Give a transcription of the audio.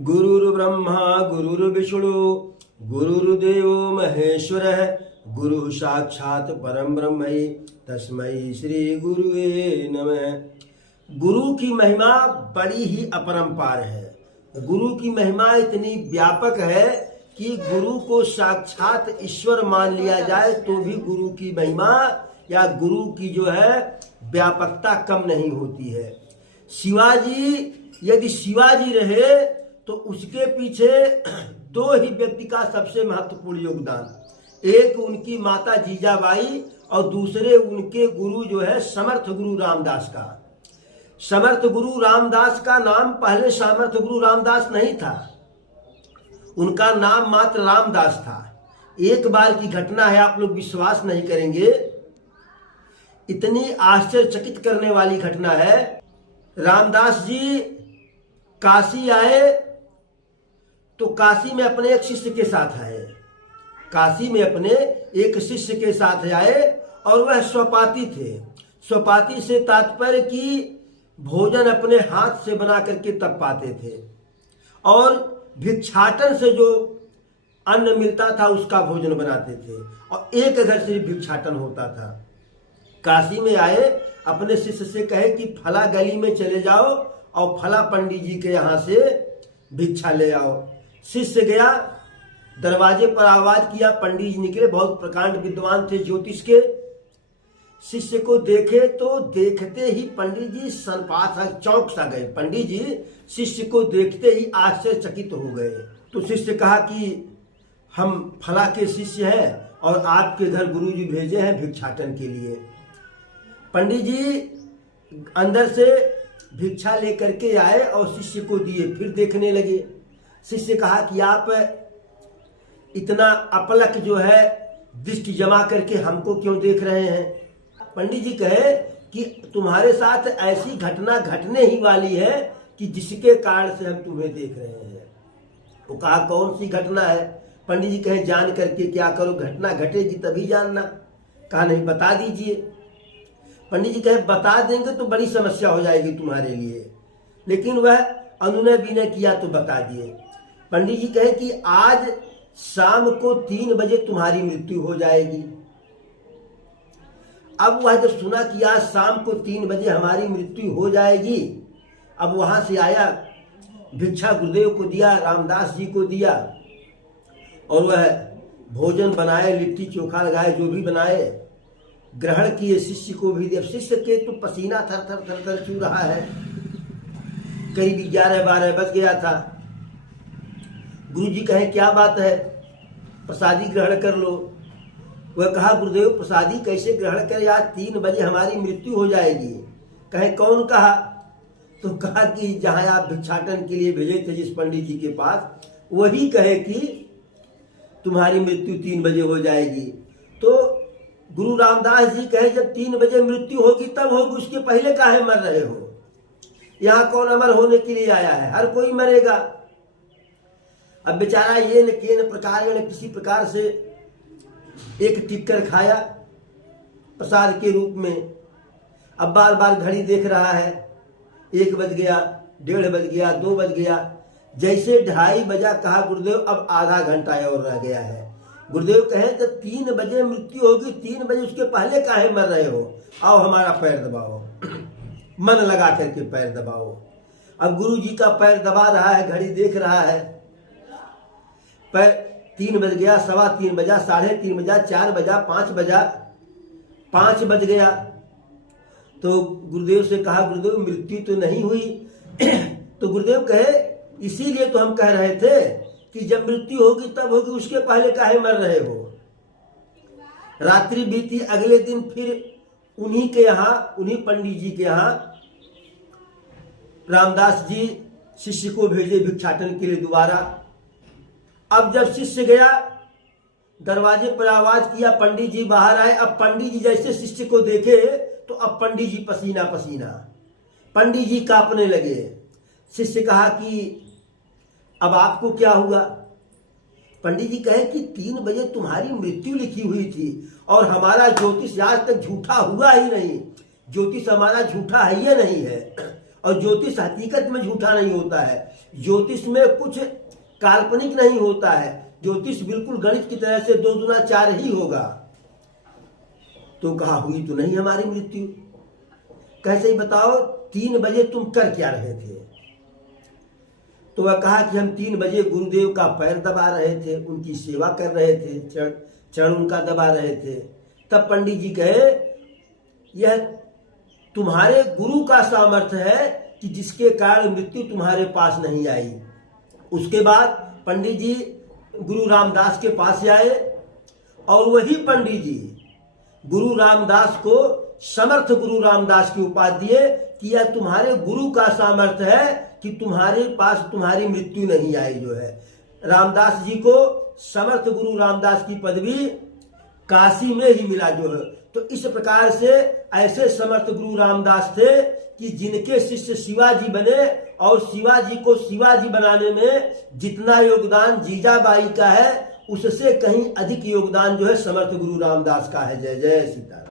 गुरुर्ब्रह्मा गुरुर्विष्णु गुरुर्देवो महेश्वरः गुरु साक्षात परम ब्रह्म तस्मै श्री गुरुवे नमः। गुरु की महिमा बड़ी ही अपरंपार है। गुरु की महिमा इतनी व्यापक है कि गुरु को साक्षात ईश्वर मान लिया जाए तो भी गुरु की महिमा या गुरु की जो है व्यापकता कम नहीं होती है। शिवाजी, यदि शिवाजी रहे तो उसके पीछे दो ही व्यक्ति का सबसे महत्वपूर्ण योगदान, एक उनकी माता जीजाबाई और दूसरे उनके गुरु जो है समर्थ गुरु रामदास का। समर्थ गुरु रामदास का नाम पहले समर्थ गुरु रामदास नहीं था, उनका नाम मात्र रामदास था। एक बार की घटना है, आप लोग विश्वास नहीं करेंगे, इतनी आश्चर्यचकित करने वाली घटना है। रामदास जी काशी आए तो काशी में अपने एक शिष्य के साथ आए, काशी में अपने एक शिष्य के साथ आए और वह स्वपाती थे। स्वपाती से तात्पर्य कि भोजन अपने हाथ से बना करके तब पाते थे और भिक्षाटन से जो अन्न मिलता था उसका भोजन बनाते थे और एक घर से भिक्षाटन होता था। काशी में आए, अपने शिष्य से कहे कि फला गली में चले जाओ और फला पंडित जी के यहाँ से भिक्षा ले आओ। शिष्य गया, दरवाजे पर आवाज किया, पंडित जी निकले, बहुत प्रकांड विद्वान थे ज्योतिष के। शिष्य को देखे तो देखते ही पंडित जी सनपास चौंक सा गए। पंडित जी शिष्य को देखते ही आश्चर्यचकित हो गए। तो शिष्य कहा कि हम फला के शिष्य हैं और आपके घर गुरु जी भेजे हैं भिक्षाटन के लिए। पंडित जी अंदर से भिक्षा लेकर के आए और शिष्य को दिए, फिर देखने लगे। शिष्य कहा कि आप इतना अपलक जो है दृष्टि जमा करके हमको क्यों देख रहे हैं? पंडित जी कहे कि तुम्हारे साथ ऐसी घटना घटने ही वाली है कि जिसके कारण से हम तुम्हें देख रहे हैं। वो कहा कौन सी घटना है? पंडित जी कहे जान करके क्या करो, घटना घटेगी तभी जानना। कहा नहीं, बता दीजिए। पंडित जी कहे बता देंगे तो बड़ी समस्या हो जाएगी तुम्हारे लिए, लेकिन वह अनुनय विनय किया तो बता दिए। पंडित जी कहे कि आज शाम को 3 बजे तुम्हारी मृत्यु हो जाएगी। अब वह जब सुना कि आज शाम को 3 बजे हमारी मृत्यु हो जाएगी, अब वहां से आया, भिक्षा गुरुदेव को दिया, रामदास जी को दिया और वह भोजन बनाए, लिट्टी चोखा लगाए, जो भी बनाए, ग्रहण किए, शिष्य को भी दिया। शिष्य के तो पसीना थर थर थर थर चू रहा है, करीब 11-12 बज गया था। गुरु जी कहे क्या बात है, प्रसादी ग्रहण कर लो। वह कहा गुरुदेव प्रसादी कैसे ग्रहण करें, आज 3 बजे हमारी मृत्यु हो जाएगी। कहे कौन कहा? तो कहा कि जहां आप भिक्षाटन के लिए भेजे थे जिस पंडित जी के पास, वही कहे कि तुम्हारी मृत्यु 3 बजे हो जाएगी। तो गुरु रामदास जी कहे जब 3 बजे मृत्यु होगी तब होगी, उसके पहले काहे मर रहे हो? यहाँ कौन अमर होने के लिए आया है? हर कोई मरेगा। अब बेचारा ये न के न प्रकार ने किसी प्रकार से एक टिक्कर खाया प्रसाद के रूप में। अब बार बार घड़ी देख रहा है, 1 बज गया, 1:30 बज गया, 2 बज गया। जैसे 2:30 बजा, कहा गुरुदेव अब आधा घंटा और रह गया है। गुरुदेव कहे जब 3 बजे मृत्यु होगी, 3 बजे उसके पहले काहे मर रहे हो? आओ हमारा पैर दबाओ। मन लगा करके पैर दबाओ। अब गुरु जी का पैर दबा रहा है, घड़ी देख रहा है, पैर 3 बज गया, 3:15 बजा, 3:30 बजा, 4 बजा, 5 बजा, 5 बज गया। तो गुरुदेव से कहा गुरुदेव मृत्यु तो नहीं हुई। तो गुरुदेव कहे इसीलिए तो हम कह रहे थे कि जब मृत्यु होगी तब होगी, उसके पहले काहे मर रहे हो? रात्रि बीती, अगले दिन फिर उन्हीं के यहाँ, उन्हीं पंडित जी के यहाँ रामदास जी शिष्य को भेजे भिक्षाटन के लिए दोबारा। अब जब शिष्य गया, दरवाजे पर आवाज किया, पंडित जी बाहर आए। अब पंडित जी जैसे शिष्य को देखे तो अब पंडित जी पसीना पसीना, पंडित जी कांपने लगे। शिष्य कहा कि अब आपको क्या हुआ? पंडित जी कहे कि 3 बजे तुम्हारी मृत्यु लिखी हुई थी और हमारा ज्योतिष आज तक झूठा हुआ ही नहीं। ज्योतिष हमारा झूठा है ये नहीं है और ज्योतिष हकीकत में झूठा नहीं होता है। ज्योतिष में कुछ काल्पनिक नहीं होता है, ज्योतिष बिल्कुल गणित की तरह से 2 दूना 4 ही होगा। तो कहा हुई तो नहीं हमारी मृत्यु। कैसे ही बताओ 3 बजे तुम कर क्या रहे थे? तो वह कहा कि हम 3 बजे गुरुदेव का पैर दबा रहे थे, उनकी सेवा कर रहे थे, चरण उनका दबा रहे थे। तब पंडित जी कहे यह तुम्हारे गुरु का सामर्थ्य है कि जिसके कारण मृत्यु तुम्हारे पास नहीं आई। उसके बाद पंडित जी गुरु रामदास के पास आए और वही पंडित जी गुरु रामदास को समर्थ गुरु रामदास की उपाधि दिए कि यह तुम्हारे गुरु का सामर्थ्य है कि तुम्हारे पास तुम्हारी मृत्यु नहीं आई। जो है रामदास जी को समर्थ गुरु रामदास की पदवी काशी में ही मिला जो है। तो इस प्रकार से ऐसे समर्थ गुरु रामदास थे कि जिनके शिष्य शिवाजी बने और शिवाजी को शिवाजी बनाने में जितना योगदान जीजाबाई का है उससे कहीं अधिक योगदान जो है समर्थ गुरु रामदास का है। जय जय सीता।